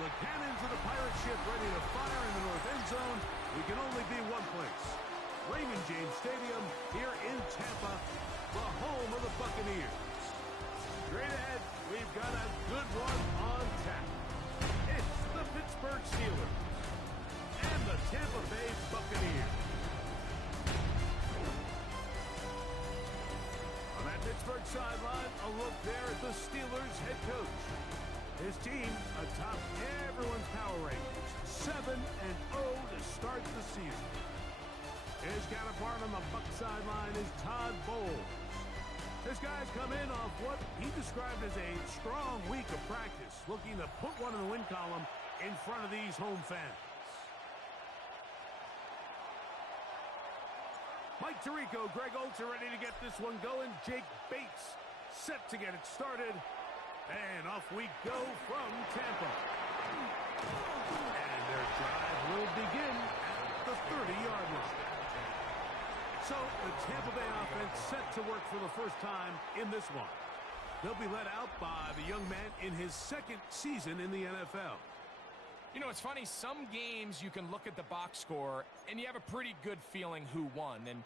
The cannons of the pirate ship ready to fire in the north end zone. We can only be one place. Raymond James Stadium here in Tampa, the home of the Buccaneers. Straight ahead, we've got a good one on tap. It's the Pittsburgh Steelers and the Tampa Bay Buccaneers. On that Pittsburgh sideline, a look there at the Steelers head coach. His team atop everyone's power rankings, 7-0 to start the season. His counterpart on the Buck sideline is Todd Bowles. This guy's come in off what he described as a strong week of practice, looking to put one in the win column in front of these home fans. Mike Tirico, Greg Olsen ready to get this one going. Jake Bates set to get it started. And off we go from Tampa. And their drive will begin at the 30-yard line. So the Tampa Bay offense set to work for the first time in this one. They'll be led out by the young man in his second season in the NFL. You know, it's funny, some games you can look at the box score and you have a pretty good feeling who won. And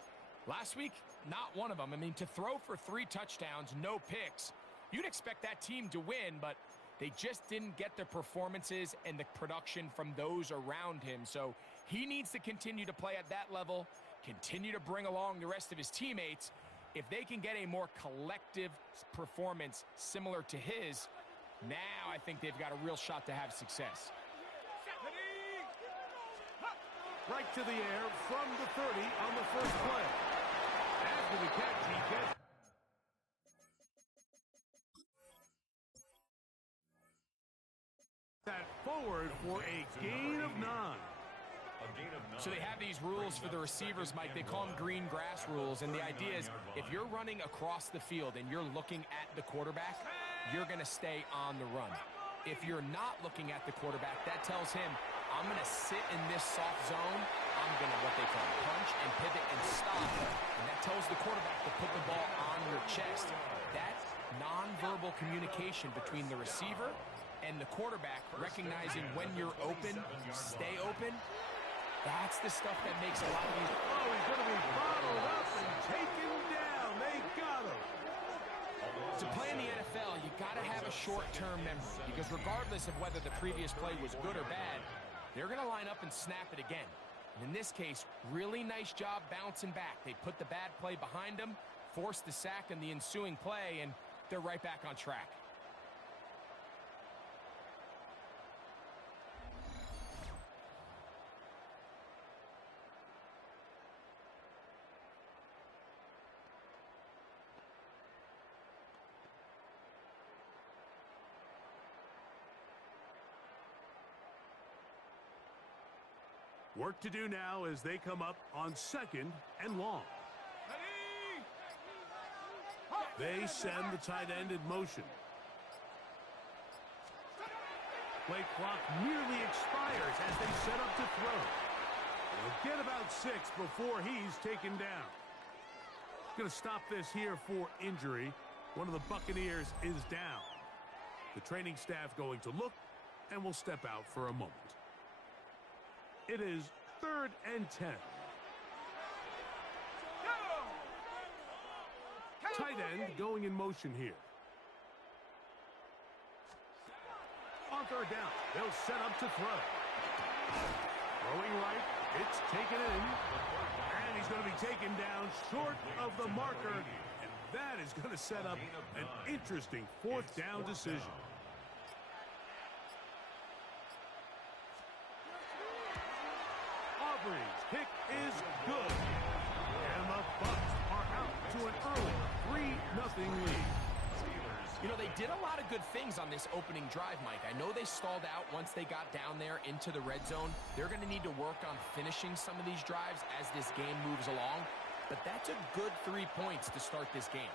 last week, not one of them. I mean, to throw for 3 touchdowns, no picks, you'd expect that team to win, but they just didn't get the performances and the production from those around him. So he needs to continue to play at that level, continue to bring along the rest of his teammates. If they can get a more collective performance similar to his, now I think they've got a real shot to have success. Right to the air from the 30 on the first play. After the catch, he gets that forward for a gain of 9. So they have these rules for the receivers, Mike. They call them green grass rules, and the idea is if you're running across the field and you're looking at the quarterback, you're going to stay on the run. If you're not looking at the quarterback, that tells him, I'm going to sit in this soft zone. I'm going to, what they call, punch and pivot and stop. And that tells the quarterback to put the ball on your chest. That nonverbal communication between the receiver and the quarterback, recognizing when you're open, stay open, that's the stuff that makes a lot of these. Oh, he's going to be bottled up and taken down. They got him. To play in the NFL, you got to have a short-term memory, because regardless of whether the previous play was good or bad, they're going to line up and snap it again. And in this case, really nice job bouncing back. They put the bad play behind them, forced the sack in the ensuing play, and they're right back on track. Work to do now as they come up on 2nd and long. They send the tight end in motion. Play clock nearly expires as they set up to throw. They'll get about 6 before he's taken down. Going to stop this here for injury. One of the Buccaneers is down. The training staff going to look and will step out for a moment. It is 3rd and 10. Tight end going in motion here. On 3rd down, they'll set up to throw. Throwing right, it's taken in. And he's going to be taken down short of the marker. And that is going to set up an interesting 4th down decision. Auburn's kick is good. And the Bucs are out to an early 3-0 lead. You know, they did a lot of good things on this opening drive, Mike. I know they stalled out once they got down there into the red zone. They're going to need to work on finishing some of these drives as this game moves along. But that's a good 3 points to start this game.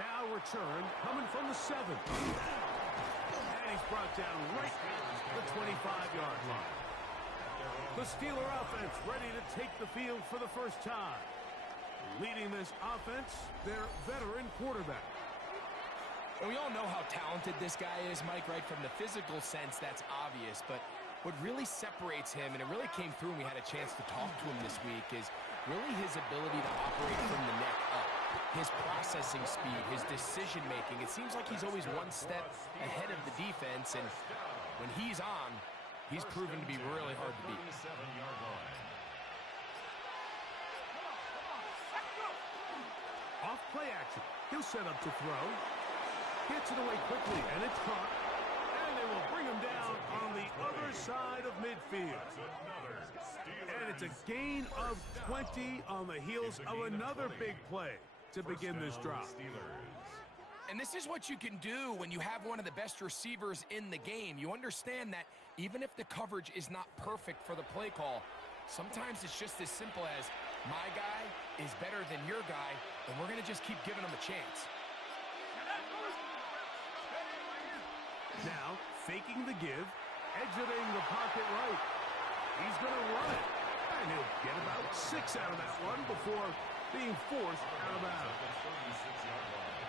Now return coming from the 7. And he's brought down right at the 25-yard line. The Steeler offense ready to take the field for the first time. Leading this offense, their veteran quarterback. And we all know how talented this guy is, Mike, right? From the physical sense, that's obvious. But what really separates him, and it really came through when we had a chance to talk to him this week, is really his ability to operate from the neck up. His processing speed, his decision-making. It seems like he's always one step ahead of the defense, and when he's on, he's proven to be really hard to beat. Off play action. He'll set up to throw. Gets it away quickly, and it's caught. And they will bring him down on the other side of midfield. And it's a gain of 20 on the heels of another big play to begin this drive. And this is what you can do when you have one of the best receivers in the game. You understand that even if the coverage is not perfect for the play call, sometimes it's just as simple as my guy is better than your guy, and we're going to just keep giving him a chance. Now, faking the give, exiting the pocket right. He's going to run it. And he'll get about 6 out of that one before being forced out of bounds.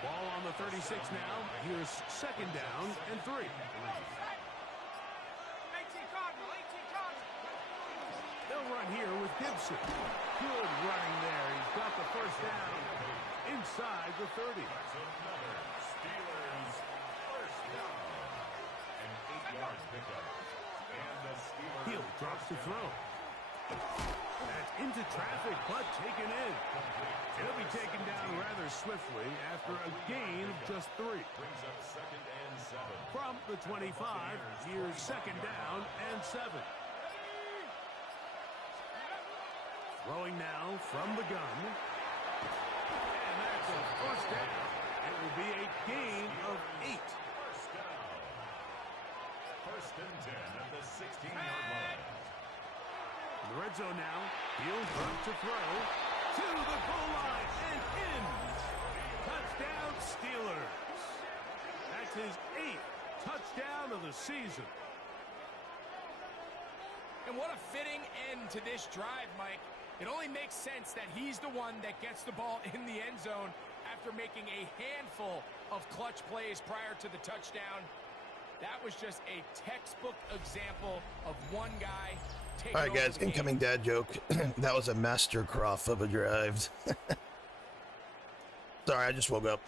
Ball on the 36 now. Here's second down and 3. They'll run here with Gibson. Good running there. He's got the first down inside the 30. Hill drops to throw. That's into traffic, but taken in. He'll be taken down rather swiftly after a gain of just 3. From the 25, here's second down and 7. Throwing now from the gun. And that's a first down. It will be a gain of 8. First and 10 at the 16-yard line. In the red zone now, he'll drop to throw to the goal line and in. Touchdown Steelers. That's his 8th touchdown of the season. And what a fitting end to this drive, Mike. It only makes sense that he's the one that gets the ball in the end zone after making a handful of clutch plays prior to the touchdown. That was just a textbook example of one guy taking All right, guys, incoming dad joke. That was a mastercraft of a drive. Sorry, I just woke up.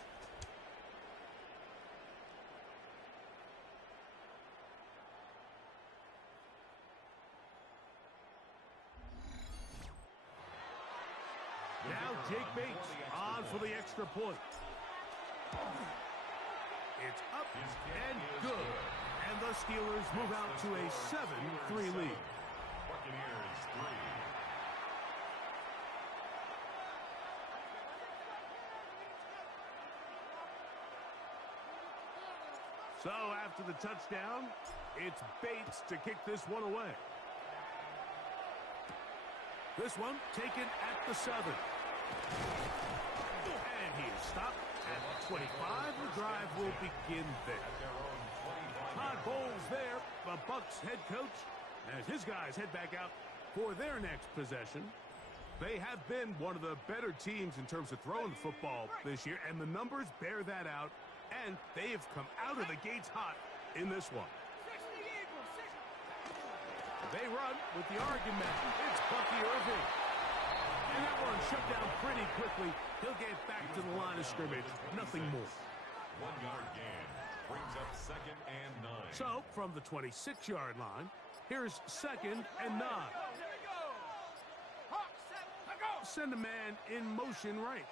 Now Jake Bates on for the extra point. It's up and good. And the Steelers move out to a 7-3 lead. Buccaneers 3. So after the touchdown, it's Bates to kick this one away. This one taken at the 7. And he is stopped at the 25. The drive will begin there. Todd Bowles there, the Bucs head coach, as his guys head back out for their next possession. They have been one of the better teams in terms of throwing the football this year, and the numbers bear that out, and they have come out of the gates hot in this one. They run with the argument. It's Bucky Irving. And that one shut down pretty quickly. He'll get back to the line of scrimmage. Nothing more. 1-yard gain brings up second and 9. So, from the 26-yard line, here's second and 9. Send a man in motion right.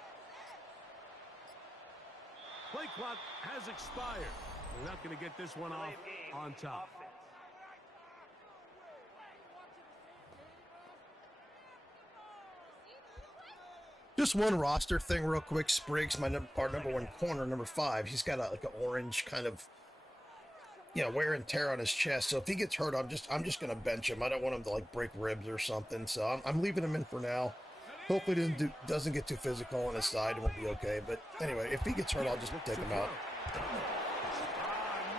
Play clock has expired. We're not going to get this one off on top. Just one roster thing real quick. Spriggs, our number 1 corner, number 5. He's got like an orange kind of, wear and tear on his chest. So if he gets hurt, I'm just going to bench him. I don't want him to like break ribs or something. So I'm leaving him in for now. Hopefully it doesn't get too physical on his side. It won't be okay. But anyway, if he gets hurt, I'll just take him out.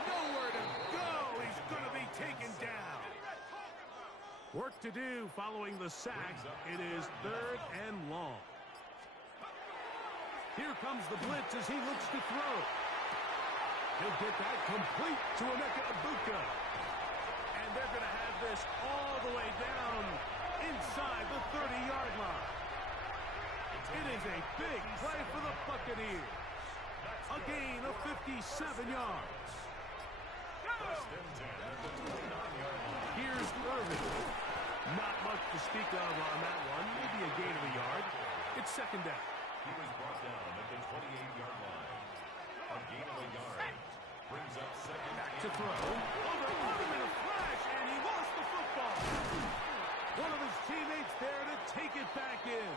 Nowhere to go. He's going to be taken down. Work to do following the sack. It is 3rd and long. Here comes the blitz as he looks to throw. He'll get that complete to Emeka Ibuka. And they're going to have this all the way down inside the 30-yard line. It is a big play for the Buccaneers. A gain of 57 yards. Here's Irvin. Not much to speak of on that one. Maybe a gain of a yard. It's second down. He was brought down at the 28-yard line. A gain of a yard. Brings up second. Back to throw. Oh, they caught him in a flash, and he lost the football. One of his teammates there to take it back in.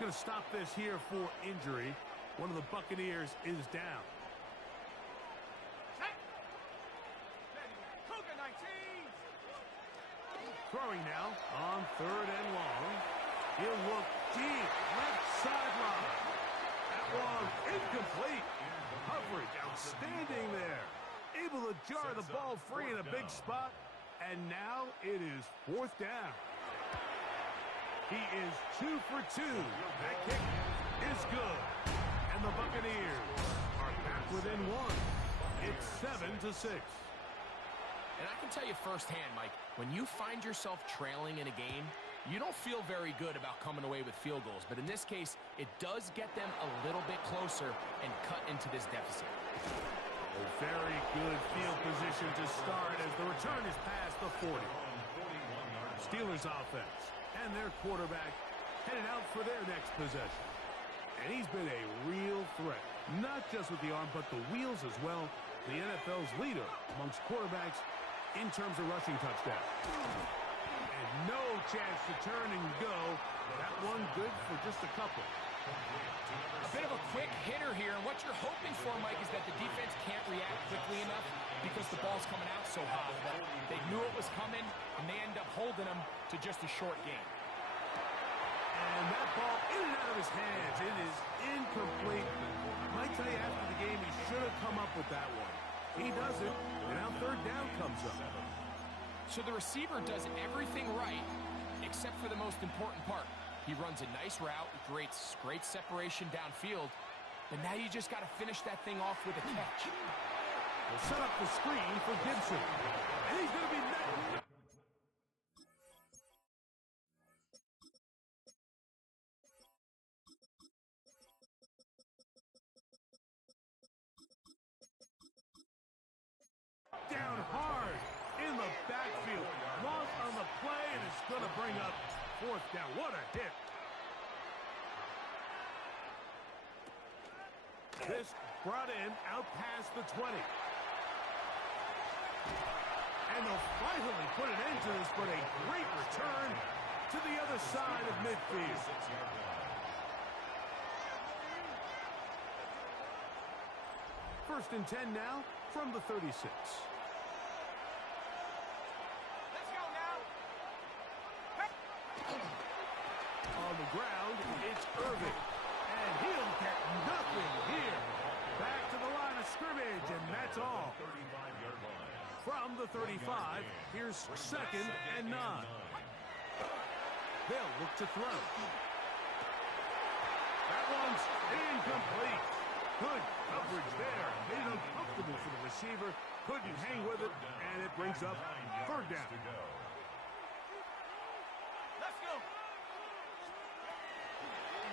Going to stop this here for injury. One of the Buccaneers is down. Throwing now on third and long. He'll look deep, left sideline. That one incomplete. Coverage outstanding there. Able to jar the ball free in a big spot. And now it is fourth down. He is 2 for 2. That kick is good. And the Buccaneers are back within one. It's 7-6. And I can tell you firsthand, Mike, when you find yourself trailing in a game, you don't feel very good about coming away with field goals. But in this case, it does get them a little bit closer and cut into this deficit. A very good field position to start as the return is past the 40. Steelers offense and their quarterback headed out for their next possession. And he's been a real threat, not just with the arm, but the wheels as well. The NFL's leader amongst quarterbacks in terms of rushing touchdowns. And no chance to turn and go. That one good for just a couple. A bit of a quick hitter here, and what you're hoping for, Mike, is that the defense can't react quickly enough because the ball's coming out so hot. But they knew it was coming, and they end up holding them to just a short gain. And that ball in and out of his hands. It is incomplete. Might tell you after the game he should have come up with that one. He doesn't, and now third down comes up. So the receiver does everything right, except for the most important part. He runs a nice route, great separation downfield, but now you just got to finish that thing off with a catch. We'll set up the screen for Gibson, and he's going to be met. Down hard in the backfield. Loss on the play, and it's going to bring up fourth down. What a hit. This brought in out past the 20. And they'll finally put an end to this, but a great return to the other side of midfield. First and 10 now from the 36. On the ground, it's Irvin. And he'll get nothing here. Back to the line of scrimmage, and that's all. From the 35, here's second and 9. They'll look to throw. That one's incomplete. Good coverage there. Made it uncomfortable for the receiver. Couldn't hang with it, and it brings up third down.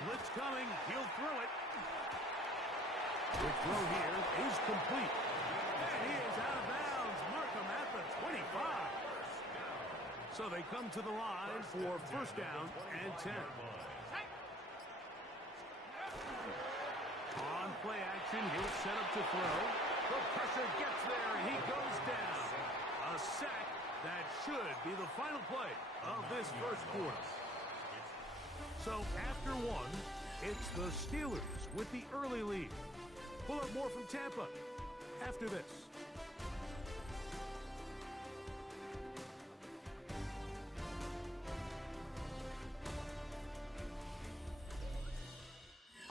Blitz coming. He'll throw it. The throw here is complete. And he is out of bounds. Markham at the 25. So they come to the line for first down and 10. On play action, he'll set up to throw. The pressure gets there, and he goes down. A sack that should be the final play of this first quarter. So after one, it's the Steelers with the early lead. We'll have more from Tampa after this.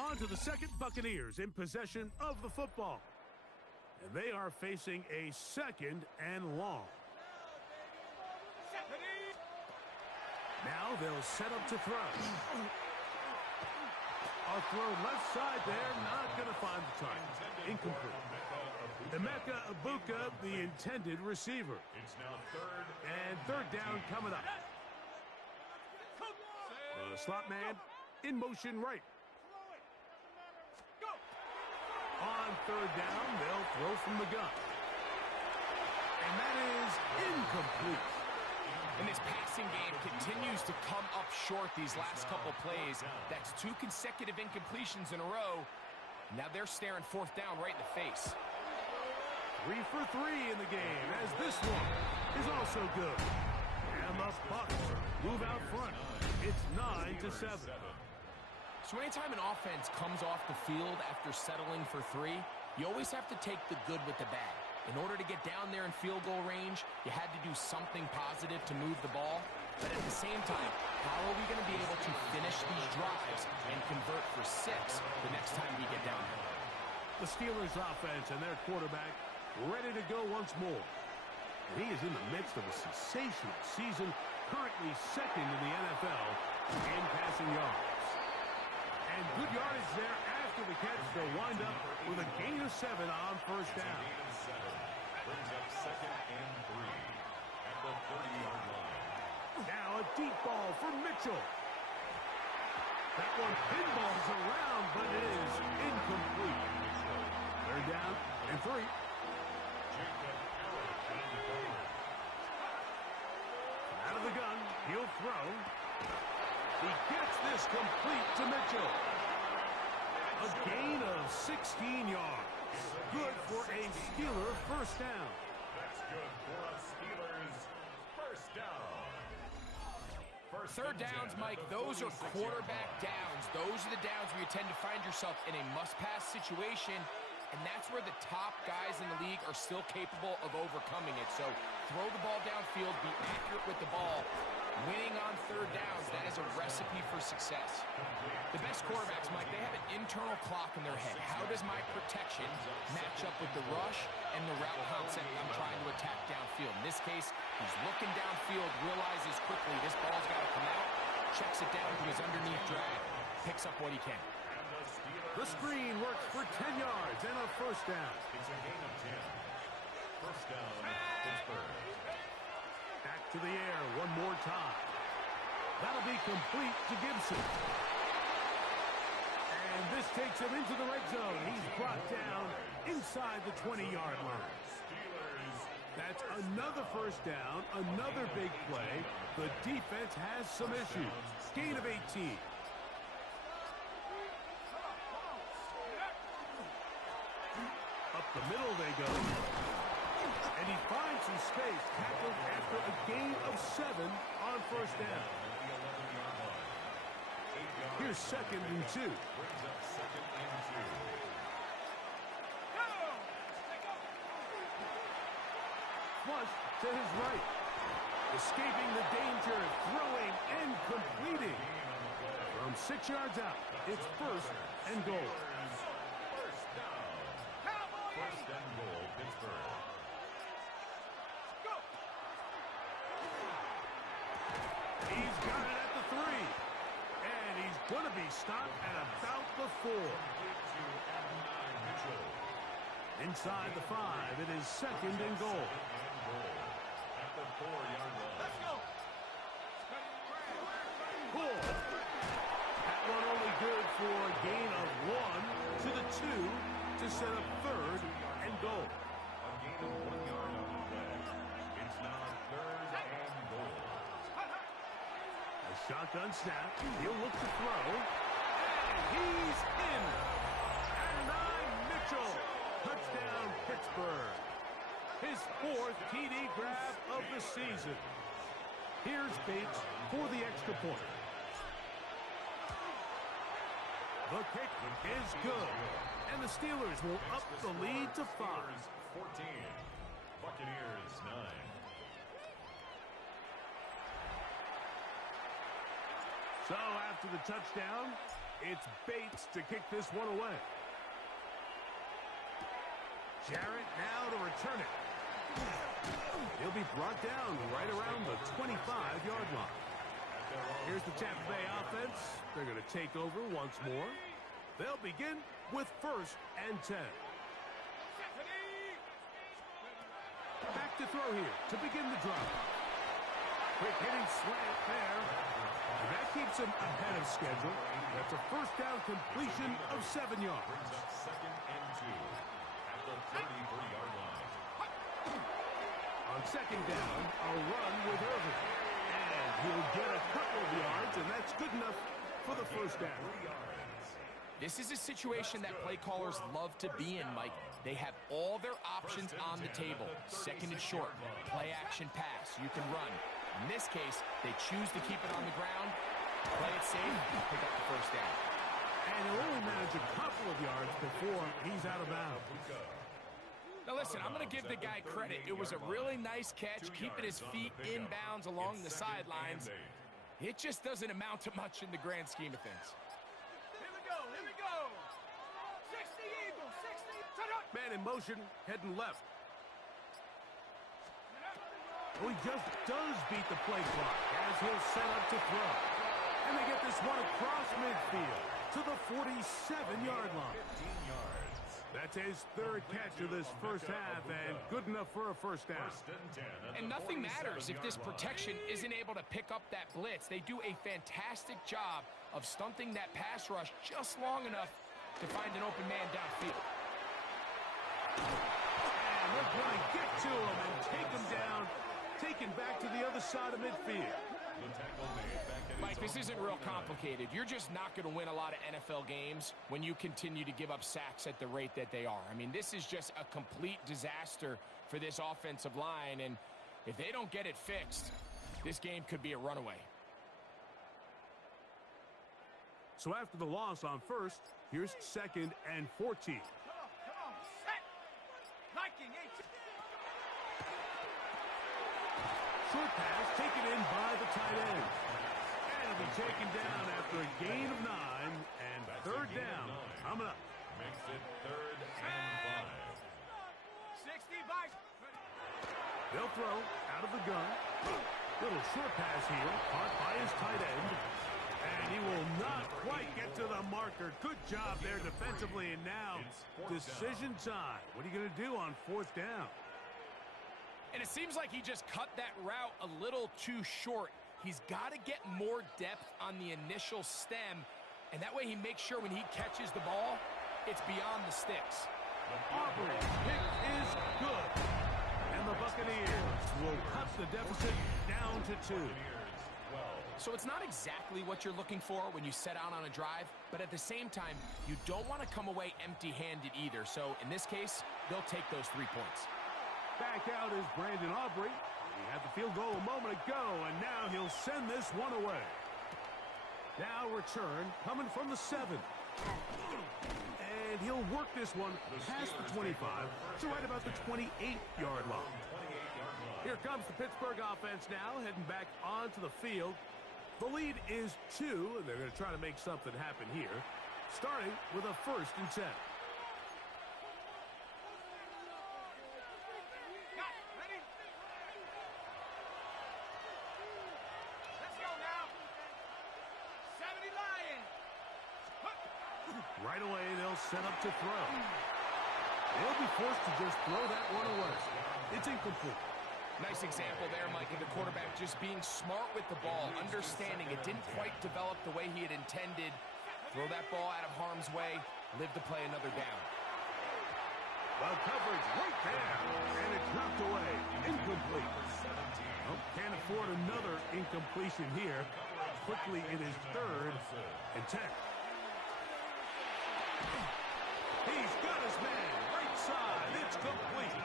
On to the second, Buccaneers in possession of the football. And they are facing a second and long. Now they'll set up to throw. A throw left side there, not going to find the target. Incomplete. Emeka Ibuka, the intended receiver. It's now third And third down coming up. The slot man in motion right. On third down, they'll throw from the gun. And that is incomplete. And this passing game continues to come up short these last couple plays. That's 2 consecutive incompletions in a row. Now they're staring fourth down right in the face. 3 for 3 in the game, as this one is also good. And the Bucs move out front. It's 9-7. So anytime an offense comes off the field after settling for 3, you always have to take the good with the bad. In order to get down there in field goal range, you had to do something positive to move the ball. But at the same time, how are we going to be able to finish these drives and convert for 6 the next time we get down there? The Steelers offense and their quarterback ready to go once more. And he is in the midst of a sensational season, currently second in the NFL in passing yards. And good yardage there after the catch. They'll wind up with a gain of 7 on first down. Brings up second and 3 at the 30-yard line. Now a deep ball for Mitchell. That one pinballs around, but it is incomplete. Third down and 3. Out of the gun, he'll throw. He gets this complete to Mitchell. A gain of 16 yards. Good for a Steeler first down. That's good for a Steelers first down. Third downs, Mike, those are quarterback downs. Those are the downs where you tend to find yourself in a must-pass situation, and that's where the top guys in the league are still capable of overcoming it. So throw the ball downfield, be accurate with the ball. Winning on third downs, that is a recipe for success. The best quarterbacks, Mike, they have an internal clock in their head. How does my protection match up with the rush and the route concept I'm trying to attack downfield? In this case, he's looking downfield, realizes quickly this ball's got to come out, checks it down to his underneath drag, picks up what he can. The screen works for 10 yards and a first down. It's a gain of 10. First down, Pittsburgh. Back to the air one more time. That'll be complete to Gibson. And this takes him into the red zone. He's brought down inside the 20-yard line. That's another first down, another big play. The defense has some issues. Gain of 18. Up the middle they go. And he finds some space, tackled after a gain of 7 on first down. Here's second and 2. Flush to his right. Escaping the danger, throwing and completing. From 6 yards out, it's first and goal. First and goal, Pittsburgh. He's got it at the 3. And he's going to be stopped at about the 4. Inside the 5, it is second and goal. At the 4-yard line. Let's go. Cool. That one only good for a gain of 1 to the 2 to set up third and goal. A gain of 1 yard on the play. It's now third and goal. A shotgun snap. He'll look to throw. And he's in. And Mitchell. Touchdown, Pittsburgh. His 4th TD grab of the season. Here's Bates for the extra point. The kick is good. And the Steelers will up the lead to 5. 14. Buccaneers 9. So after the touchdown, it's Bates to kick this one away. Jarrett now to return it. He'll be brought down right around the 25-yard line. Here's the Tampa Bay offense. They're going to take over once more. They'll begin with first and 10. to throw here to begin the drive. Quick hitting slant there. And that keeps him ahead of schedule. That's a first down completion of 7 yards. Brings up 2nd and 2 at the 33-yard line. On 2nd down, a run with Irvin. And he'll get a couple of yards, and that's good enough for the first down. This is a situation that play callers love to be in, Mike. They have all their options on the table. 2nd and short, play action pass, you can run. In this case, they choose to keep it on the ground, play it safe, pick up the first down. And he'll only manage a couple of yards before he's out of bounds. Now listen, I'm going to give the guy credit. It was a really nice catch, keeping his feet in bounds along the sidelines. It just doesn't amount to much in the grand scheme of things. Here we go, here we go. 60 Eagles, 60, turn up. Man in motion, heading left. Oh, he just does beat the play clock as he'll set up to throw. And they get this one across midfield to the 47-yard line. 15 yards. That's his 3rd catch of this first half, and good enough for a first down. 1st and 10 at And the nothing matters if this 47-yard protection isn't able to pick up that blitz. They do a fantastic job of stunting that pass rush just long enough to find an open man downfield. And they're going to get to him and take him down, taken back to the other side of midfield. The tackle made back at Mike, his this own isn't real complicated. You're just not going to win a lot of NFL games when you continue to give up sacks at the rate that they are. I mean, this is just a complete disaster for this offensive line, and if they don't get it fixed, this game could be a runaway. So after the loss on first, here's 2nd and 14. Come on, set. Liking, 18. Short pass taken in by the tight end. And it'll be taken down after a gain of 9 and That's 3rd a gain of down. 9. Coming up. Makes it 3rd and 60 by. They'll throw out of the gun. Little short pass here, caught by his tight end. And he will not quite get to the marker. Good job there defensively. And now, decision time. What are you going to do on 4th down? And it seems like he just cut that route a little too short. He's got to get more depth on the initial stem, and that way he makes sure when he catches the ball, it's beyond the sticks. Aubrey, pick is good. And the Buccaneers will cut the deficit down to 2. So it's not exactly what you're looking for when you set out on a drive, but at the same time, you don't want to come away empty-handed either. So in this case, they'll take those 3 points. Back out is Brandon Aubrey. He had the field goal a moment ago, and now he'll send this one away. Now return coming from the 7. And he'll work this one past the 25 to right about the 28-yard line. Here comes the Pittsburgh offense now, heading back onto the field. The lead is 2, and they're going to try to make something happen here, starting with a 1st and 10. Ready? Let's go now. 70 Lions. Right away, they'll set up to throw. They'll be forced to just throw that one away. It's incomplete. Nice example there, Mike, of the quarterback just being smart with the ball, understanding it didn't quite develop the way he had intended. Throw that ball out of harm's way, live to play another down. Well, coverage right there, and it's knocked away. Incomplete. Oh, can't afford another incompletion here. Quickly, it is 3rd and 10. He's got his man, right side. It's complete.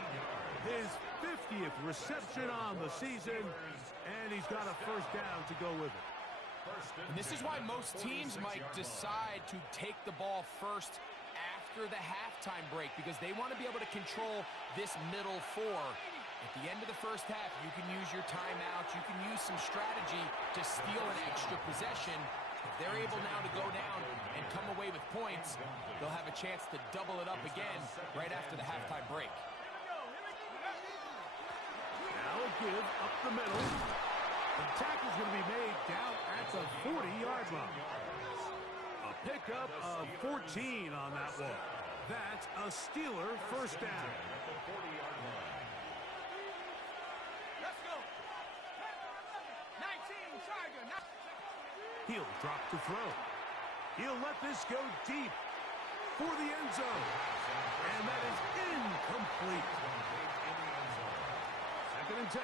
His 50th reception on the season, and he's got a first down to go with it. And this is why most teams might decide to take the ball first after the halftime break, because they want to be able to control this middle 4. At the end of the first half, you can use your timeouts, you can use some strategy to steal an extra possession. If they're able now to go down and come away with points, they'll have a chance to double it up again right after the halftime break. Now a give up the middle. The tackle's going to be made down at the 40-yard line. A pickup of 14 on that one. That's a Steeler first down. He'll drop to throw. He'll let this go deep for the end zone. And that is incomplete. 2nd and 10.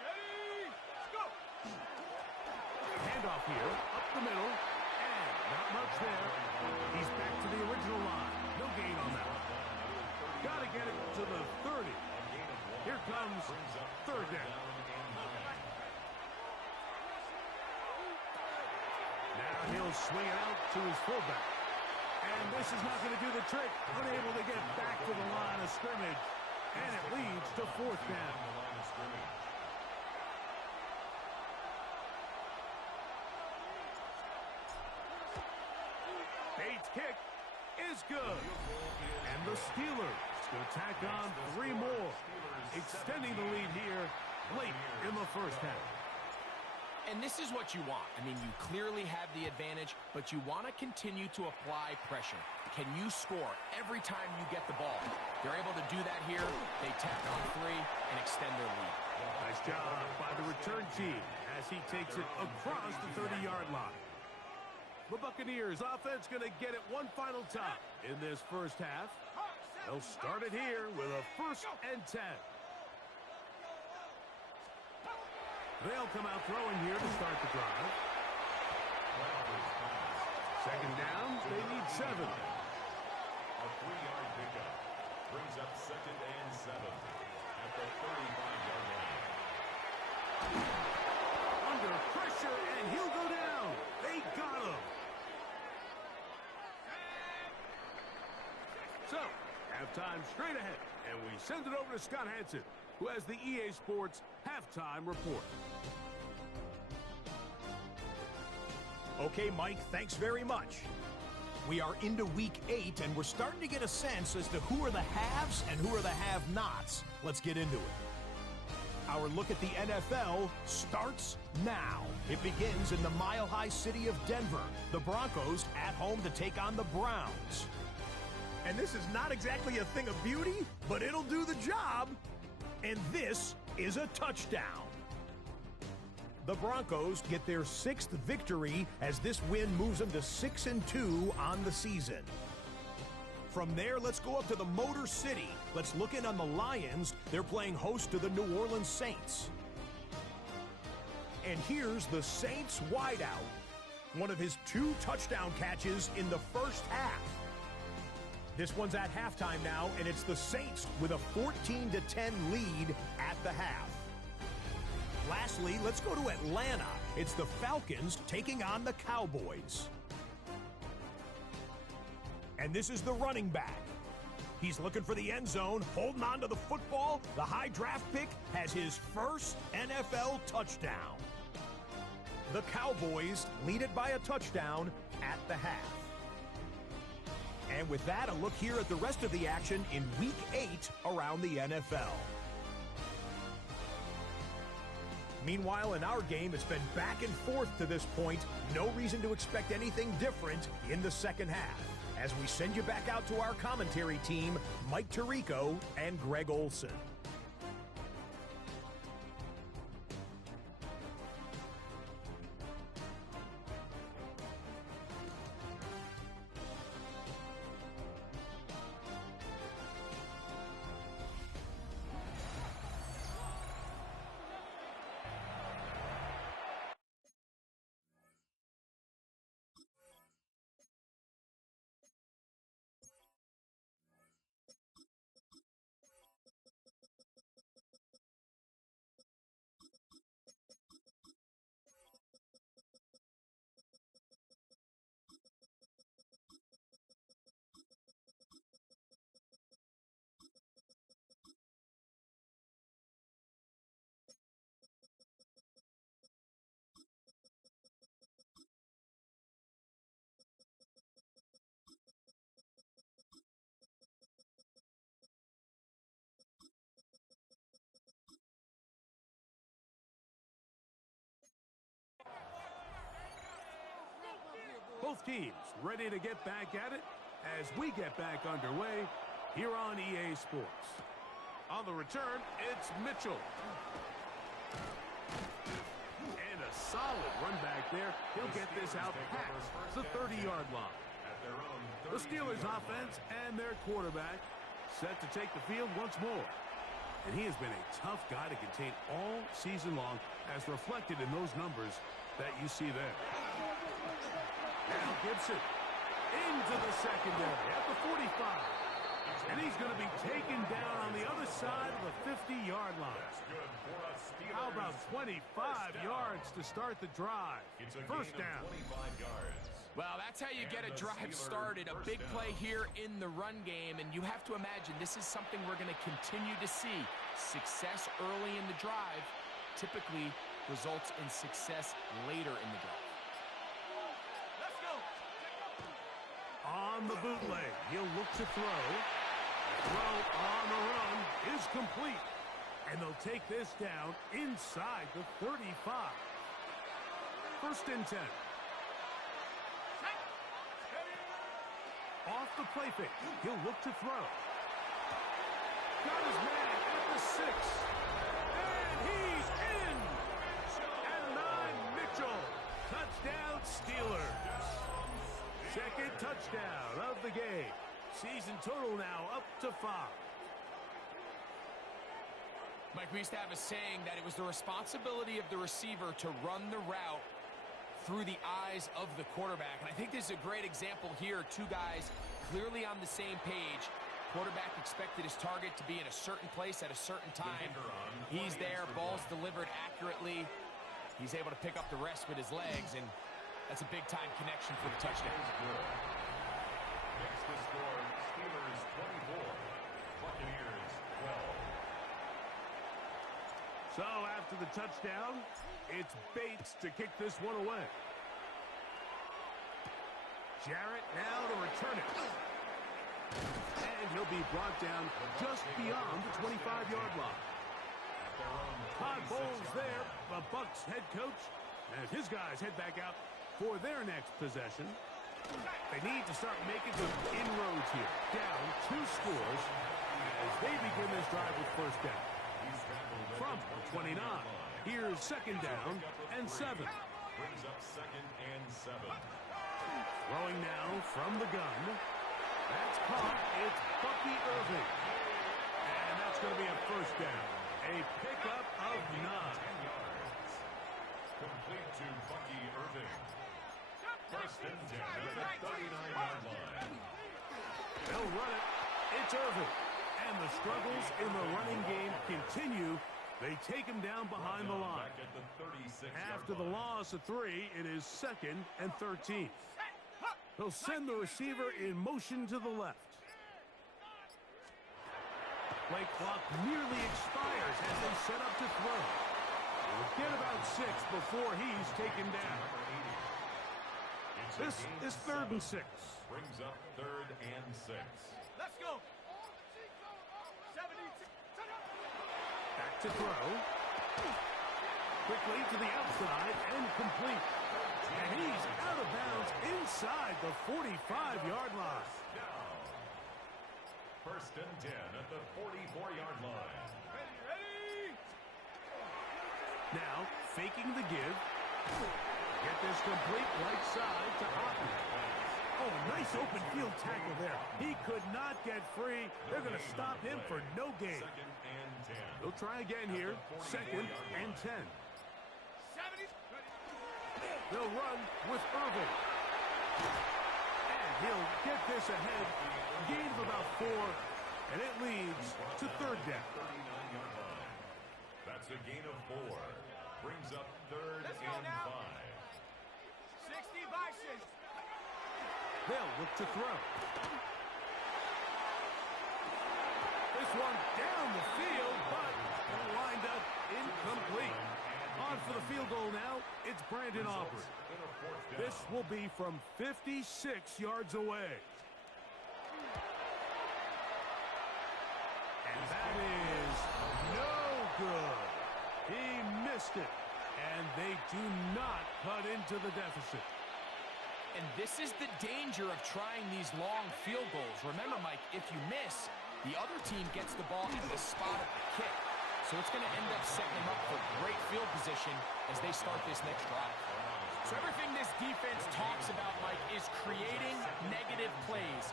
Ready, let's go. Handoff here, up the middle, and not much there. He's back to the original line. No gain on that. Got to get it to the 30. Here comes 3rd down. Now he'll swing it out to his fullback. And this is not going to do the trick. Unable to get back to the line of scrimmage. And it leads to 4th down. Bates' kick is good. And the Steelers will tack on 3 more, extending the lead here late in the 1st half. And this is what you want. I mean, you clearly have the advantage, but you want to continue to apply pressure. Can you score every time you get the ball? They're able to do that here. They tack on 3 and extend their lead. Nice job by the return team as he takes it across the 30-yard line. The Buccaneers offense going to get it one final time in this 1st half. They'll start it here with a 1st and 10. They'll come out throwing here to start the drive. 2nd down, they need 7. A 3-yard pickup brings up 2nd and 7 at the 35-yard line. Under pressure, and he'll go down. They got him. So, halftime straight ahead, and we send it over to Scott Hansen, who has the EA Sports halftime report. Okay, Mike, thanks very much. We are into week 8, and we're starting to get a sense as to who are the haves and who are the have-nots. Let's get into it. Our look at the NFL starts now. It begins in the mile-high city of Denver. The Broncos at home to take on the Browns. And this is not exactly a thing of beauty, but it'll do the job. And this is a touchdown. The Broncos get their 6th victory as this win moves them to 6-2 on the season. From there, let's go up to the Motor City. Let's look in on the Lions. They're playing host to the New Orleans Saints. And here's the Saints wideout. One of his 2 touchdown catches in the 1st half. This one's at halftime now, and it's the Saints with a 14-10 lead at the half. Lastly, let's go to Atlanta. It's the Falcons taking on the Cowboys. And this is the running back. He's looking for the end zone, holding on to the football. The high draft pick has his first NFL touchdown. The Cowboys lead it by a touchdown at the half. And with that, a look here at the rest of the action in Week 8 around the NFL. Meanwhile, in our game, it's been back and forth to this point. No reason to expect anything different in the 2nd half. As we send you back out to our commentary team, Mike Tirico and Greg Olson. Both teams ready to get back at it as we get back underway here on EA Sports. On the return, it's Mitchell. And a solid run back there. He'll get this out past the 30-yard line. The Steelers offense and their quarterback set to take the field once more. And he has been a tough guy to contain all season long, as reflected in those numbers that you see there. Now Gibson into the secondary at the 45. And he's going to be taken down on the other side of the 50-yard line. How about 25 yards to start the drive? First down. Well, that's how you get a drive started. A big play here in the run game, and you have to imagine this is something we're going to continue to see. Success early in the drive typically results in success later in the drive. Let's go. On the bootleg, he'll look to throw. Throw on the run is complete. And they'll take this down inside the 35. First and 10. Off the play fake, he'll look to throw. Got his man at the 6. And he's in! And 9, Mitchell. Touchdown, Steelers. Second touchdown of the game. Season total now up to 5. Mike, we used to have a saying that it was the responsibility of the receiver to run the route through the eyes of the quarterback. And I think this is a great example here. Two guys clearly on the same page. Quarterback expected his target to be in a certain place at a certain time. He's there, ball's delivered accurately. He's able to pick up the rest with his legs, and that's a big-time connection for the touchdown. Makes the score Steelers 24, Buccaneers 12. So after the touchdown, it's Bates to kick this one away. Jarrett now to return it. And he'll be brought down just beyond the 25-yard line. Todd Bowles there, the Bucs head coach, as his guys head back out for their next possession. They need to start making some inroads here. Down 2 scores as they begin this drive with first down. From the 29, here's second down and 7. Brings up second and 7. Throwing now from the gun. That's caught. It's Bucky Irving. And that's going to be a first down. A pickup of 9. 10 yards. Complete to Bucky Irving. First and 10 at the 39-yard line. They'll run it. It's Irving. And the struggles in the running game continue. They take him down behind the line. Back at the 36-yard After the loss of 3, it is second and 13. They'll send the receiver in motion to the left. Play clock nearly expires as they set up to throw. They'll get about 6 before he's taken down. This is 3rd and 6. Brings up 3rd and 6. Let's go. 72. Back to throw. Quickly to the outside and complete. And he's out of bounds inside the 45-yard line. Down. First and 10 at the 44-yard line. Ready. Now, faking the give. Get this complete right side to Otten. Oh, nice open field tackle there. He could not get free. They're going to stop him for no gain. Second and 10. They'll try again here. Second and 10. 70. They'll run with Irving. And he'll get this ahead. Gain of about 4. And it leads to 3rd down. 39-yard line. That's a gain of 4. Brings up 3rd Let's go and now. 5. 60 by 6. They'll look to throw. This one down the field, but lined up incomplete. On for the field goal now, it's Brandon Aubrey. In a 4th down. This will be from 56 yards away. And that is no good. He missed it, and they do not cut into the deficit. And this is the danger of trying these long field goals. Remember, Mike, if you miss, the other team gets the ball in the spot of the kick. So it's going to end up setting them up for great field position as they start this next drive. So everything this defense talks about, Mike, is creating negative plays.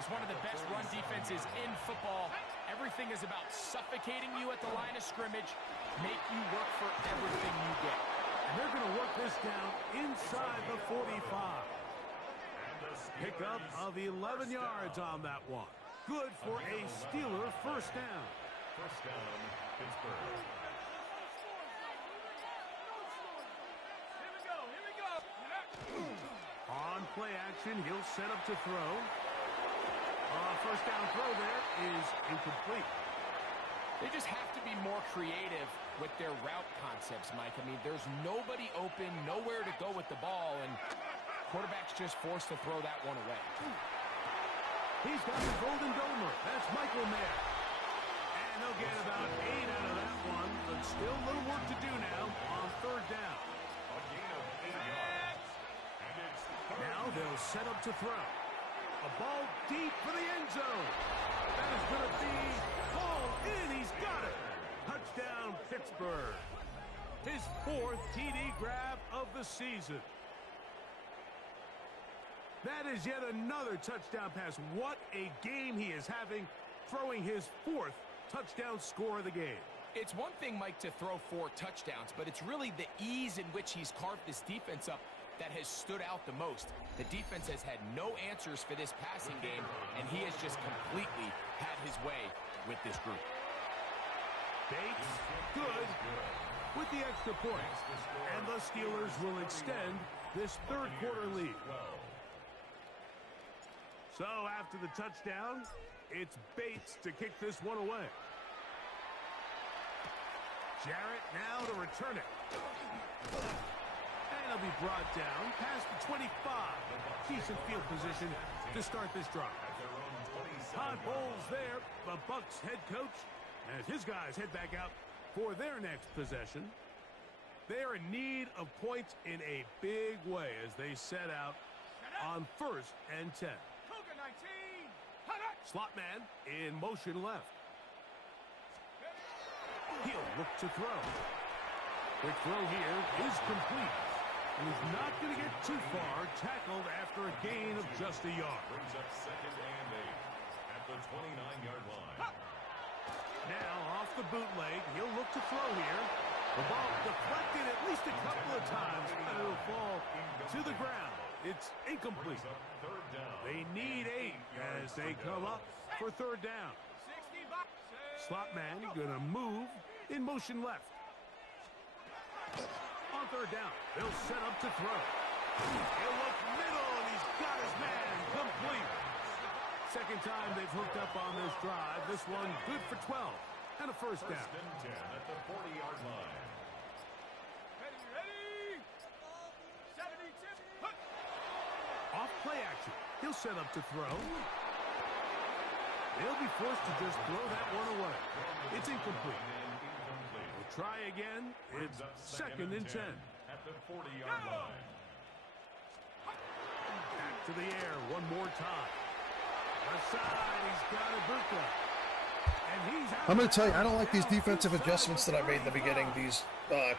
It's one of the best run defenses in football. Everything is about suffocating you at the line of scrimmage, make you work for everything you get. And they're going to work this down inside the 45. Pickup of 11 yards on that one. Good for a Steeler first down. First down, Pittsburgh. Here we go. On play action, he'll set up to throw. First down throw there is incomplete. They just have to be more creative with their route concepts, Mike. I mean, there's nobody open, nowhere to go with the ball, and quarterback's just forced to throw that one away. He's got the golden domer. That's Michael Mayer. And they'll get about 8 out of that one, but still a little work to do now on third down. A gain of 8 yards. And it's Now they'll set up to throw. A ball deep for the end zone. That is going to be hauled in. He's got it. Touchdown, Pittsburgh. His 4th TD grab of the season. That is yet another touchdown pass. What a game he is having, throwing his 4th touchdown score of the game. It's one thing, Mike, to throw 4 touchdowns, but it's really the ease in which he's carved this defense up that has stood out the most. The defense has had no answers for this passing game, and he has just completely had his way with this group. Bates, good, with the extra point. And the Steelers will extend this third quarter lead. So after the touchdown, it's Bates to kick this one away. Jarrett now to return it. And he'll be brought down past the 25. Decent field position to start this drive. Todd Bowles there, the Bucs head coach, as his guys head back out for their next possession. They are in need of points in a big way as they set out on 1st and 10. Slot man in motion left. He'll look to throw. Quick throw here is complete. And he's not going to get too far. Tackled after a gain of just a yard. brings up 2nd and 8 at the 29-yard line. Now off the bootleg, he'll look to throw here. The ball deflected at least a couple of times, and it'll fall to the ground. It's incomplete. Brings up 3rd down. They need 8 as they come up for 3rd down. Slot man gonna move in motion left. On 3rd down, they'll set up to throw. He'll look middle, and he's got his man complete. Second time they've hooked up on this drive. This one good for 12 and a first down. 1st and 10 at the 40-yard line. Ready. 72. Off play action. He'll set up to throw. They'll be forced to just throw that one away. It's incomplete. We'll try again. It's 2nd and 10. At the 40-yard line. Back to the air one more time. Aside, he's got Ibuka. And he's out. I'm going to tell you, I don't like these defensive adjustments that I made in the beginning. These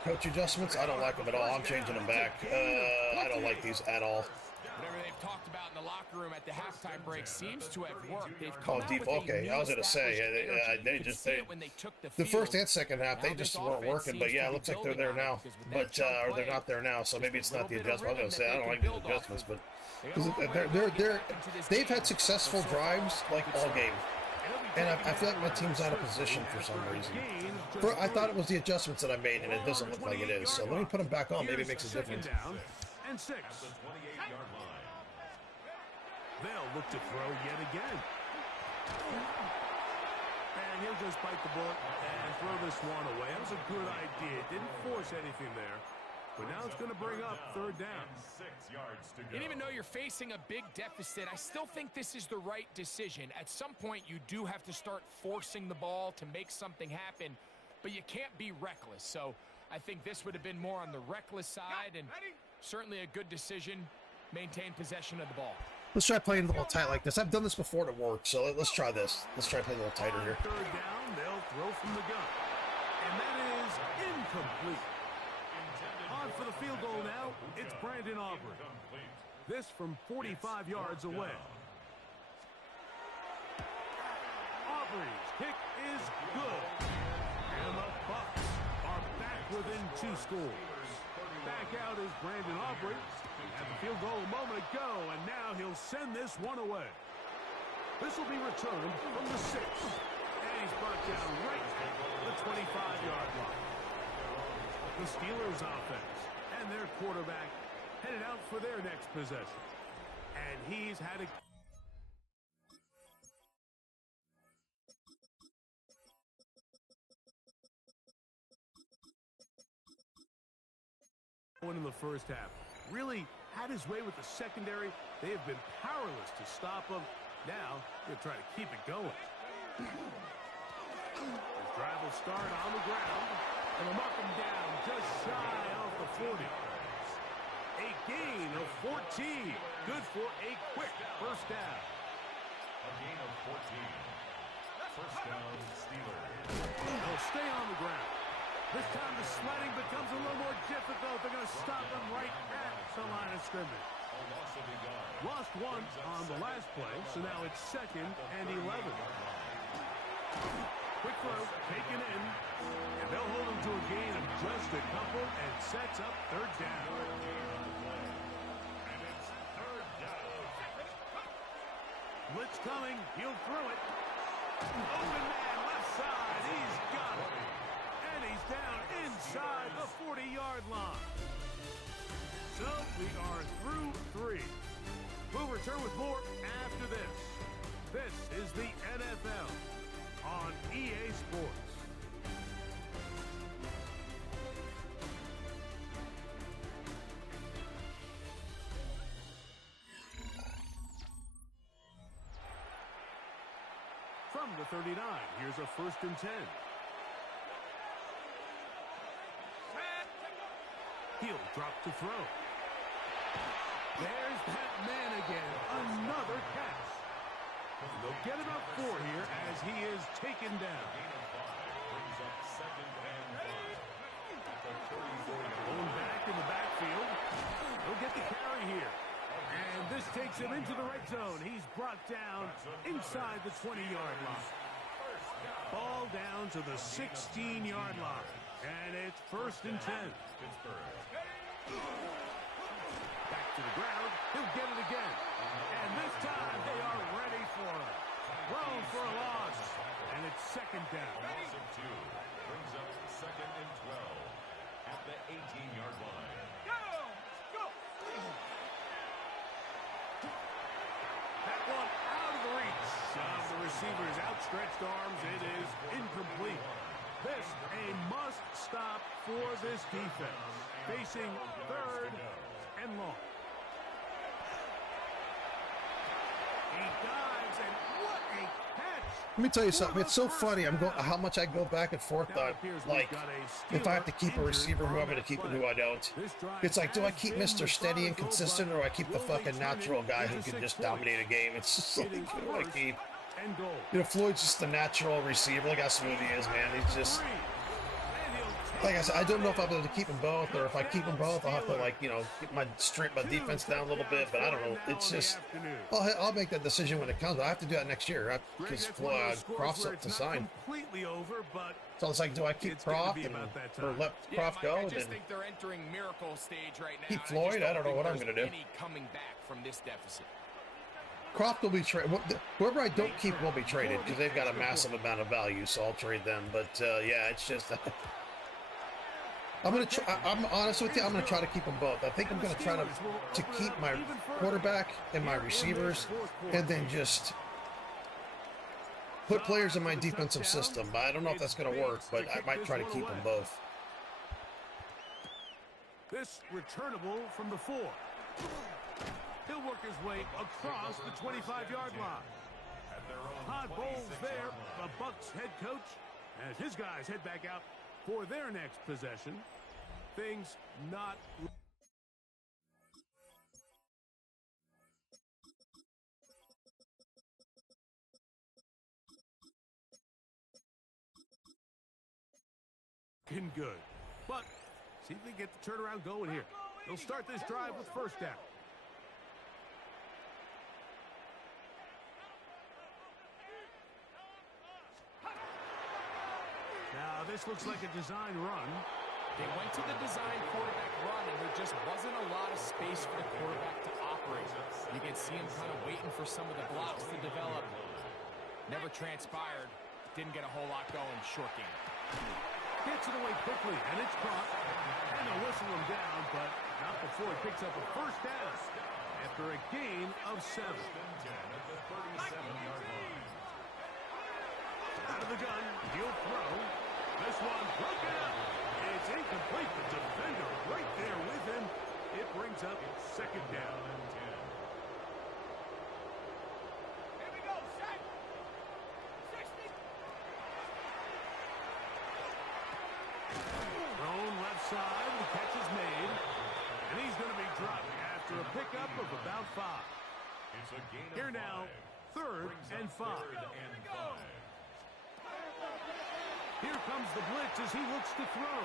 coach adjustments, I don't like them at all. I'm changing them back. I don't like these at all. Whatever they've talked about in the locker room at the halftime break seems to have worked. They've Oh, come out deep. with a Okay, new I was going to say, established energy. they You could just, see they, it when they took the field. first and second half, they Now just this weren't offense working. But seems yeah, to it be looks like they're there building on now. it, because with But, that chunk or they're play, not there now, so maybe it's just not the a little bit of adjustment. I was going to say, I rhythm don't like that these they can adjustments, build but They because got a long way to go to get back into this they've had game. successful So far, drives like good all start. game. And I feel like my team's out of position for some reason. I thought it was the adjustments that I made, and it doesn't look like it is. So let me put them back on. Maybe it makes a difference. Down and 6. At the 28-yard line. They'll look to throw yet again. And he'll just bite the bullet and throw this one away. That was a good idea. Didn't force anything there. But now it's going to bring up 3rd down. 6 yards to go. And even though you're facing a big deficit, I still think this is the right decision. At some point, you do have to start forcing the ball to make something happen, but you can't be reckless. So I think this would have been more on the reckless side, and certainly a good decision. Maintain possession of the ball. Let's try playing a little tight like this. I've done this before and it worked, so let's try this. Let's try playing a little tighter here. 3rd down, they'll throw from the gun. And that is incomplete. On for the field goal now, it's Brandon Aubrey. This from 45 yards away. Aubrey's kick is good. And the Bucs are back within 2 scores. Back out is Brandon Aubrey. He had the field goal a moment ago, and now he'll send this one away. This will be returned from the 6. And he's brought down right at the 25-yard line. The Steelers offense and their quarterback headed out for their next possession. And he's had a... in the first half. Really had his way with the secondary. They have been powerless to stop him. Now, he'll try to keep it going. His drive will start on the ground. And they'll mark him down just shy of the 40. A gain of 14. Good for a quick first down. A gain of 14. First down, Steelers. They'll stay on the ground. This time the sledding becomes a little more difficult. They're going to stop them right at the line of scrimmage. A loss of a yard. Lost one on the last play, so now it's 2nd and 11. Quick throw, taken in, and they'll hold him to a gain of just a couple and sets up 3rd down. And it's 3rd down. Blitz coming, he'll throw it. Open man, left side, he's got it. And he's down inside the 40-yard line. So we are through 3. We'll return with more after this. This is the NFL on EA Sports. From the 39, here's a 1st and 10. He'll drop to throw. There's that man again. Another catch. They'll get about 4 here as he is taken down. Gain of 5 brings up 2nd and 5. At the 34-yard Going back in the backfield. He'll get the carry here. And this takes him into the red zone. He's brought down inside the 20-yard line. Ball down to the 16-yard line. And it's 1st and 10. Pittsburgh. Back to the ground. He'll get it again. And this time they are ready for it. Thrown for a loss. And it's 2nd down. Loss of 2 brings up 2nd and 12 at the 18-yard line. Go! That one out of the reach of the receiver's outstretched arms. It is incomplete. This a must-stop for this defense. Facing 3rd and long. He dives, and what a catch! Let me tell you something. It's so funny. How much I go back and forth on, like, if I have to keep a receiver, who I'm going to keep and who I don't. It's like, do I keep Mr. Steady and consistent, or do I keep the fucking natural guy who can just dominate a game? It's just like, who do I keep? You know, Floyd's just the natural receiver. Look how smooth he is, man. He's just, like I said, I don't know if I'll be able to keep them both, or if I keep them both, I'll have to, like, you know, get my defense down a little bit. But I don't know. It's just, I'll make that decision when it comes. I have to do that next year because Croft's up to sign. So it's like, do I keep Croft or let Croft go? I And just think they're entering miracle stage right now. keep Floyd? I don't know what I'm going to do. Any coming back from this deficit. Croft will be traded. Whoever I don't keep will be traded because they've got a massive amount of value, so I'll trade them. But yeah, it's just I'm honest with you. I'm gonna try to keep them both. I think I'm gonna try to keep my quarterback and my receivers, and then just put players in my defensive system. But I don't know if that's gonna work. But I might try to keep them both. This returnable from the 4. He'll work his way across the 25-yard line. Todd Bowles there, the Bucs head coach, as his guys head back out for their next possession. Things not... looking good. But see if they get the turnaround going here. They'll start this drive with first down. Now, this looks like a design run. They went to the design quarterback run, and there just wasn't a lot of space for the quarterback to operate. You can see him kind of waiting for some of the blocks to develop. Never transpired. Didn't get a whole lot going. Short game. Gets it away quickly, and it's caught. And they'll whistle him down, but not before he picks up a first down after a gain of 7. Out of the gun, he'll throw. This one broken up. It's incomplete. The defender right there with him. It brings up second down. Here we go, set. 60. Thrown left side. The catch is made. And he's going to be dropped after a pickup of about 5. It's a gain of Here now, 5. 3rd and 5. Here comes the blitz as he looks to throw.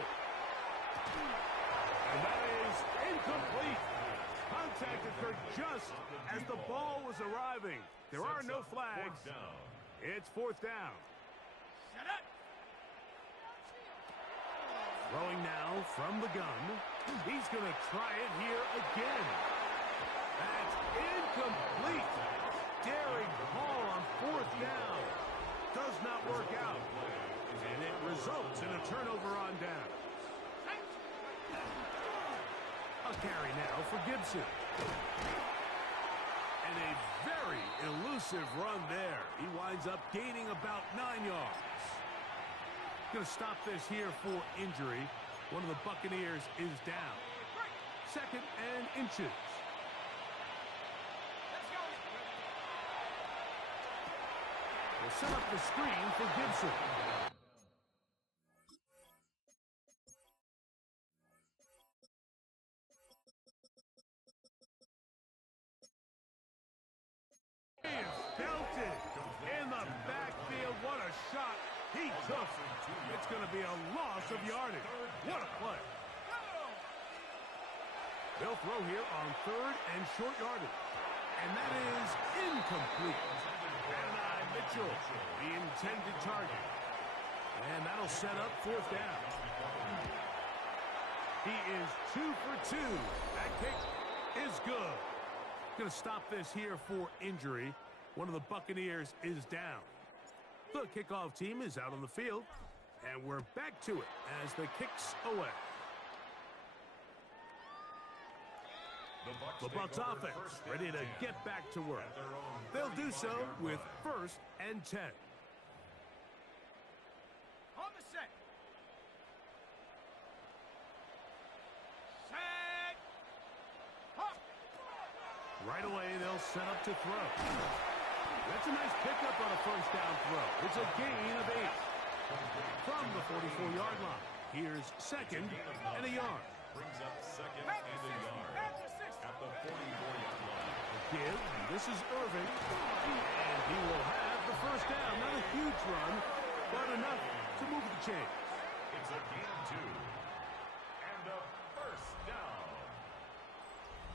And that is incomplete. Contact occurred just as the ball was arriving. There are no flags. It's 4th down. Set up. Throwing now from the gun. He's going to try it here again. That's incomplete. Daring ball on 4th down. Does not work out. And it results in a turnover on down. A carry now for Gibson. And a very elusive run there. He winds up gaining about 9 yards. Going to stop this here for injury. One of the Buccaneers is down. 2nd and inches. They'll set up the screen for Gibson. Belted in the backfield. What a shot he took. It's going to be a loss of yardage. What a play. They'll throw here on 3rd and short yardage. And that is incomplete. Adonai Mitchell, the intended target. And that'll set up 4th down. He is 2 for 2. That kick is good. Going to stop this here for injury. One of the Buccaneers is down. The kickoff team is out on the field. And we're back to it as the kick's away. The Bucs offense ready to get back to work. They'll do so with 1st and 10. On the set. Set. Hop. Right away, they'll set up to throw. That's a nice pickup on a first down throw. It's a gain of 8. From the 44-yard line. Here's 2nd and a yard. Brings up 2nd and a yard. At the 44-yard line. Give. This is Irving. And he will have the first down. Not a huge run, but enough to move the chains. It's a gain of 2. And a first down.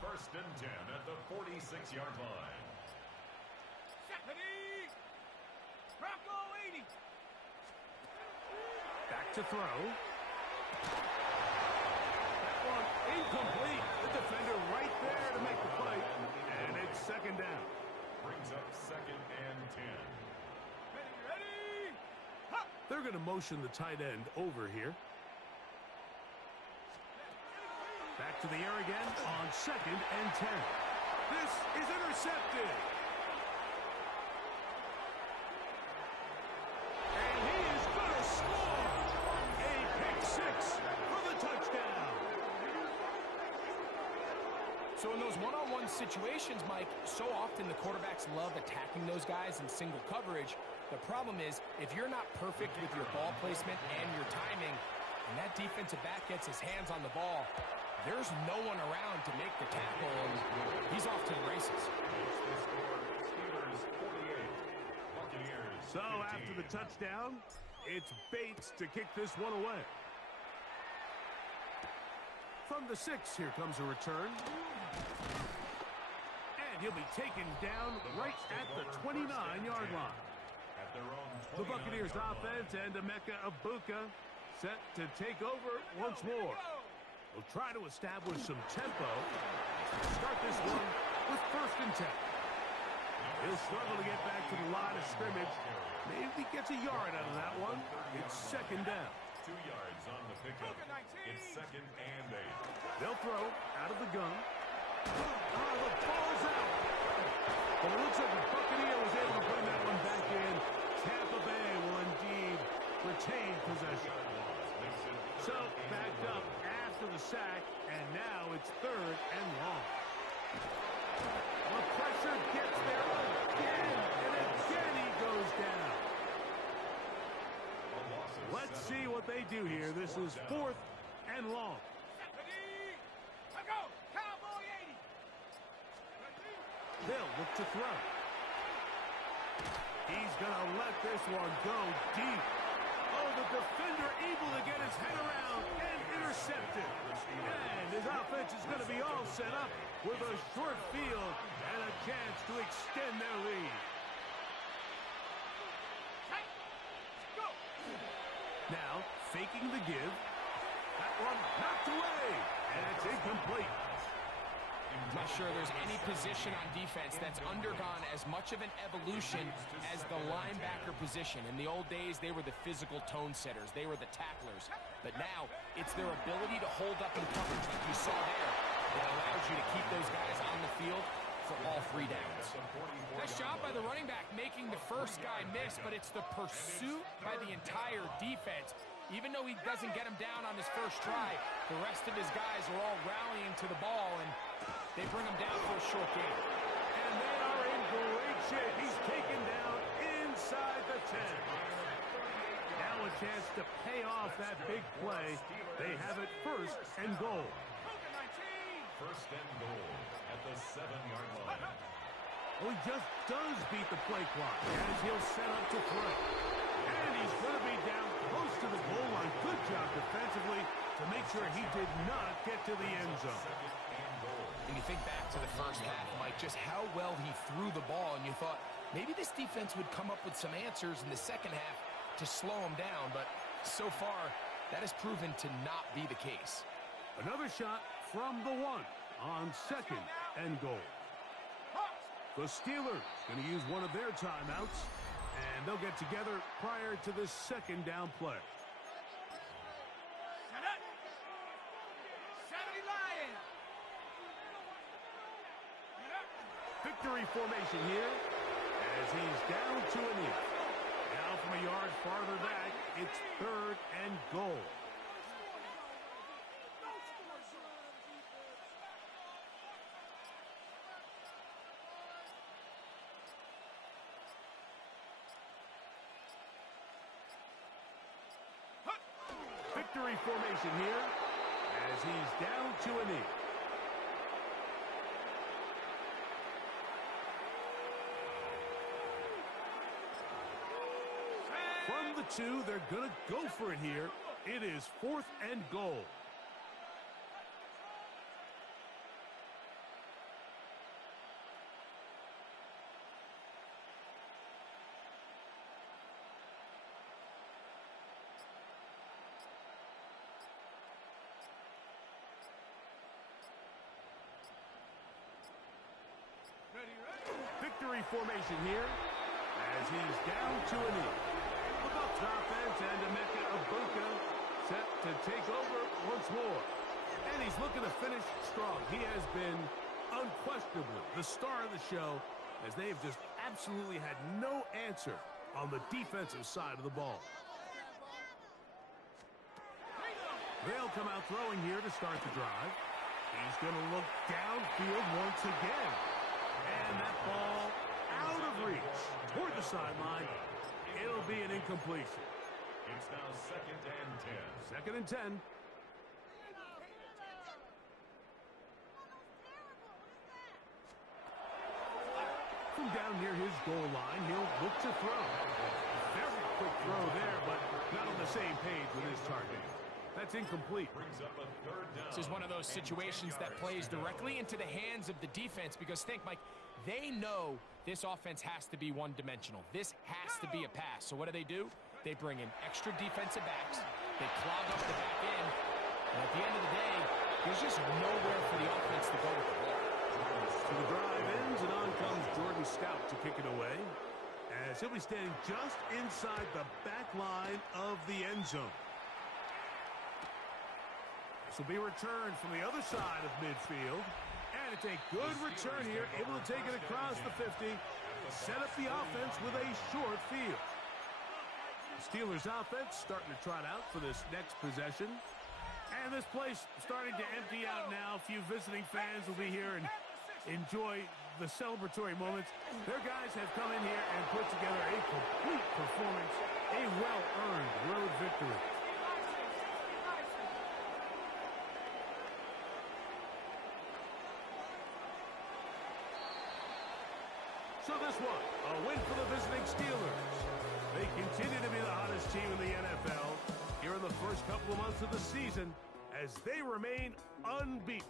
1st and 10 at the 46-yard line. Stephanie. Bronco 80. Back to throw. That one incomplete. The defender right there to make the play. And it's 2nd down. Brings up 2nd and 10. Ready. Hop. They're going to motion the tight end over here. Back to the air again on 2nd and 10. This is intercepted. And he is going to score. A pick 6 for the touchdown. So in those one-on-one situations, Mike, so often the quarterbacks love attacking those guys in single coverage. The problem is, if you're not perfect with your ball placement and your timing, and that defensive back gets his hands on the ball, there's no one around to make the tackle, and he's off to the races. Steelers 48. Buccaneers So 15. after the touchdown, it's Bates to kick this one away. From the 6, here comes a return. And he'll be taken down right at the 29-yard line. At their own The Buccaneers 29-yard line. offense and Emeka Ibuka set to take over once more. They'll try to establish some tempo. Start this one with 1st and 10. He'll struggle to get back to the line of scrimmage. Maybe gets a yard out of that one. It's 2nd down. 2 yards on the pickup. It's 2nd and 8. They'll throw out of the gun. Oh, the ball's out. But it looks like the Buccaneer was able to bring that one back in. Tampa Bay will indeed retain possession. So backed up after the sack, and now it's 3rd and long. The pressure gets there again, and again he goes down. Let's see what they do here. This is 4th and long. They'll look to throw. He's going to let this one go deep. Oh, the defender able to get his head around and intercepted. And his offense is going to be all set up with a short field and a chance to extend their lead. Now, faking the give. That one knocked away, and it's incomplete. I'm not sure there's any position on defense that's undergone as much of an evolution as the linebacker position. In the old days, they were the physical tone setters. They were the tacklers. But now, it's their ability to hold up in coverage like you saw there that allows you to keep those guys on the field for all 3 downs. Nice job by the running back making the first guy miss, but it's the pursuit by the entire defense. Even though he doesn't get him down on his first try, the rest of his guys are all rallying to the ball, and they bring him down for a short gain. And they are in great shape. He's taken down inside the 10. Now a chance to pay off that big play. They have it 1st and goal. 1st and goal at the 7-yard line. Well, he just does beat the play clock as he'll set up to throw. And he's going to be down close to the goal line. Good job defensively to make sure he did not get to the end zone. And you think back to the first half, Mike, just how well he threw the ball, and you thought maybe this defense would come up with some answers in the second half to slow him down, but so far, that has proven to not be the case. Another shot from the 1 on 2nd and goal. The Steelers going to use one of their timeouts, and they'll get together prior to this 2nd down play. Victory formation here as he's down to a knee. Now from a yard farther back, it's 3rd and goal. Victory formation here as he's down to a knee. From the 2, they're going to go for it here. It is 4th and goal. Victory formation here as he's down to a knee. The Bucs offense and Emeka Ibuka set to take over once more. And he's looking to finish strong. He has been unquestionably the star of the show as they have just absolutely had no answer on the defensive side of the ball. They'll come out throwing here to start the drive. He's going to look downfield once again. And that ball out of reach toward the sideline. It'll be an incompletion. It's now 2nd and 10. 2nd and 10. From down near his goal line, he'll look to throw. Very quick throw there, but not on the same page with his target. That It's incomplete. Brings up a third down. This is one of those situations that plays directly into the hands of the defense because think, Mike, they know this offense has to be one-dimensional. This has to be a pass. So what do? They bring in extra defensive backs. They clog up the back end. And at the end of the day, there's just nowhere for the offense to go with the ball. So the drive ends, and on comes Jordan Stout to kick it away, as he'll be standing just inside the back line of the end zone. This will be returned from the other side of midfield, and it's a good return here, able to take it across the 50, set up the offense with a short field. The Steelers offense starting to trot out for this next possession. And this place starting to empty out now. A few visiting fans will be here and enjoy the celebratory moments. Their guys have come in here and put together a complete performance, a well-earned road victory. So this one, a win for the visiting Steelers. They continue to be the hottest team in the NFL here in the first couple of months of the season as they remain unbeaten.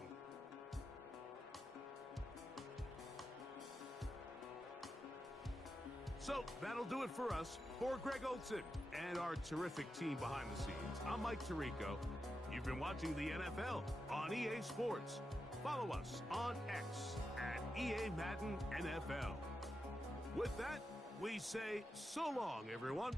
So that'll do it for us. For Greg Olson and our terrific team behind the scenes, I'm Mike Tirico. You've been watching the NFL on EA Sports. Follow us on X at EA Madden NFL. With that, we say so long, everyone.